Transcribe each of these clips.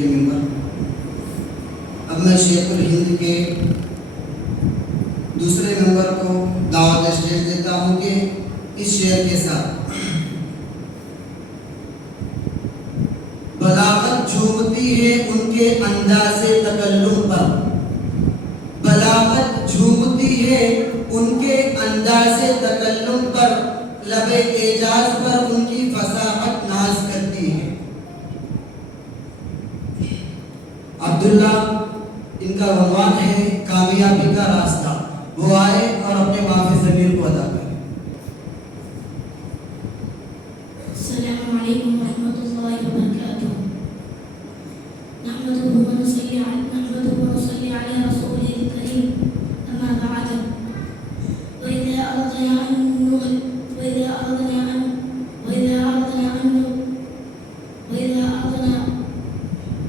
ये मेंबर। अब मैं शेखुल हिंद के दूसरे मेंबर को दावत स्टेज देता हूँ कि इस शेर के साथ बलागत झूमती है उनके अंदाज़े तकल्लुम पर, बलागत झूमती है उनके अंदाज़े तकल्लुम पर, लबे एजाज पर उनकी फसाहत नाज करती है। अब्दुल्ला इनका उन्वान है कामयाबी का रास्ता। वो आए और अपने माफ़ी ज़मीर को अदा करें। अस्सलामु अलैकुम वरहमतुल्लाहि वबरकातुहू। नहमदुहु व नुसल्ली अला रसूलिहिल करीम, अम्मा बअद। व इज़ा अरदना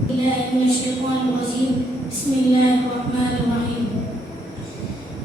बिल्लाहि मिनश शैतानिर रजीम। बिस्मिल्लाहिर रहमानिर रहीम।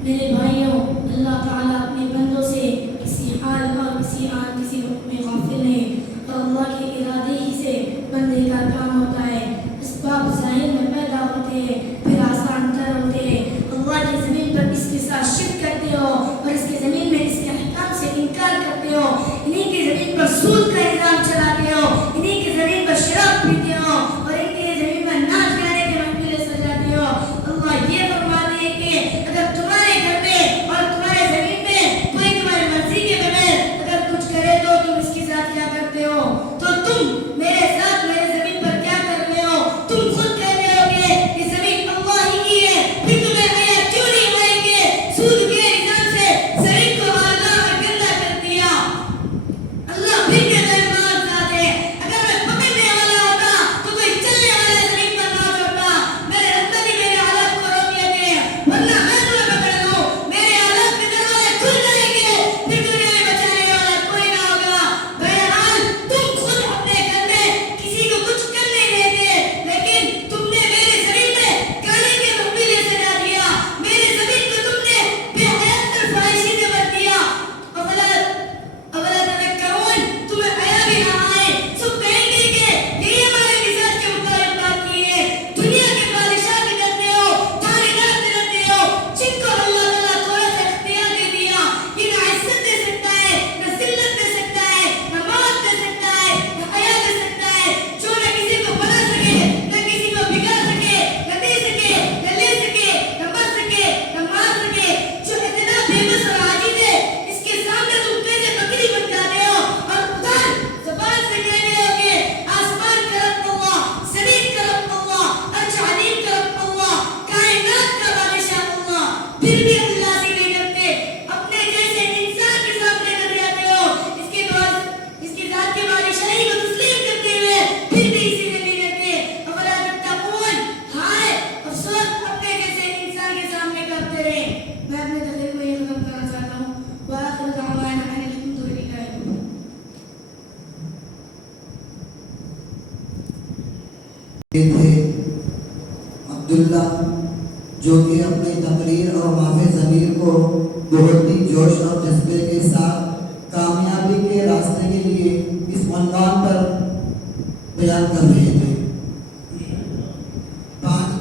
मेरे भाइयों, अल्लाह ताला अपने बंदों से किसी हाल और किसी वक्त में गाफिल है और अल्लाह के इरादे ही से बंदे का काम होता है। असबाब ज़ाहिर में पैदा होते हैं, फिर आसान तर होते हैं। अल्लाह की ज़मीन पर इसके साथ शिरक करते हो और इसकी ज़मीन में इसके अहकाम से इनकार करते हो। इन्हीं की ज़मीन पर सूद का निज़ाम चलाते हो, इन्हीं की ज़मीन पर शराब पीते हो और इनकी ज़मीन पर नाच गाने के महफिलें सजाते हो। अल्लाह ये फरमाते हैं कि अगर तुम्हारे घर में और तुम्हारे ज़मीन में कोई तुम्हारी मर्जी के बगैर अगर कुछ करे तो तुम इसके साथ क्या करते हो? तो तुम मेरे साथ मेरे ज़मीन पर क्या कर रहे हो? तुम खुद कह रहे हो कि ये ज़मीन अल्लाह ही की है, फिर तुम्हें हया क्यों नहीं हुई कि सूद के निज़ाम से ज़मीन को वारदात और गंदा कर दिया? अल्लाह फिर कहता है अगर मैं पकड़ने वाला होता तो कोई चलने वाले ज़मीन पर ना छोड़ता। मेरे रब्बे ने मेरे हालात को रोक दिया कि वरना मैं तुम्हें पकड़ लूं, मेरे हालात के दरवाजे खुल जाएंगे, फिर दुनिया में बचाने वाला कोई ना होगा। बहरहाल तुम खुद अपने घर में किसी को कुछ कर नहीं देते, लेकिन तुमने मेरे ज़मीन में गाने के महफिलें सजा दिया, मेरे ज़मीन को तुमने बेहयात और ख्वाहिशी से भर दिया। अवला तज़क्करून, तुम्हें हया भी ना आए, सब कहेंगे कि ये हमारे मिजाज के मुताबिक बात की है। दुनिया के बादशाह से डरते हो, थानेदार से डरते हो, जिनको अल्लाह ताला थोड़ा सा इख्तियार दे दिया, ये ना इज्जत दे सकता है, ना जिल्लत दे सकता है, ना मौत दे सकता है, ना हया दे सकता है, जो न किसी को बना सके, न किसी को बिगाड़ सके, न दे सके, न ले सके, न मर सके, न मार सके, जो इतना बेबस और आजिज़ है, इसके सामने तुम कैसे बकरी बन जाते हो और उधर ज़बान से कहते हो कि आसमान का रब अल्लाह, ज़मीन का रब अल्लाह, अर्श अज़ीम का रब अल्लाह, कायनात का बादशाह अल्लाह, फिर भी अल्लाह से नहीं डरते, अपने जैसे इंसान के सामने डर जाते हो। इसके ज़ात की बादशाही को तस्लीम करते हुए फिर भी इसी से नहीं डरते। अवला तत्तकून, हाय अफसोस अपने जैसे इंसान के सामने करते रहे। मैं अपने तकरीर को यहीं खत्म करना चाहता हूँ। व आखिर दअवाना अनिल हम्दुलिल्लाहि। ये थे अब्दुल्ला, जो कि अपनी तकरीर और माफ़ी ज़मीर को बहुत ही जोश और जज्बे के साथ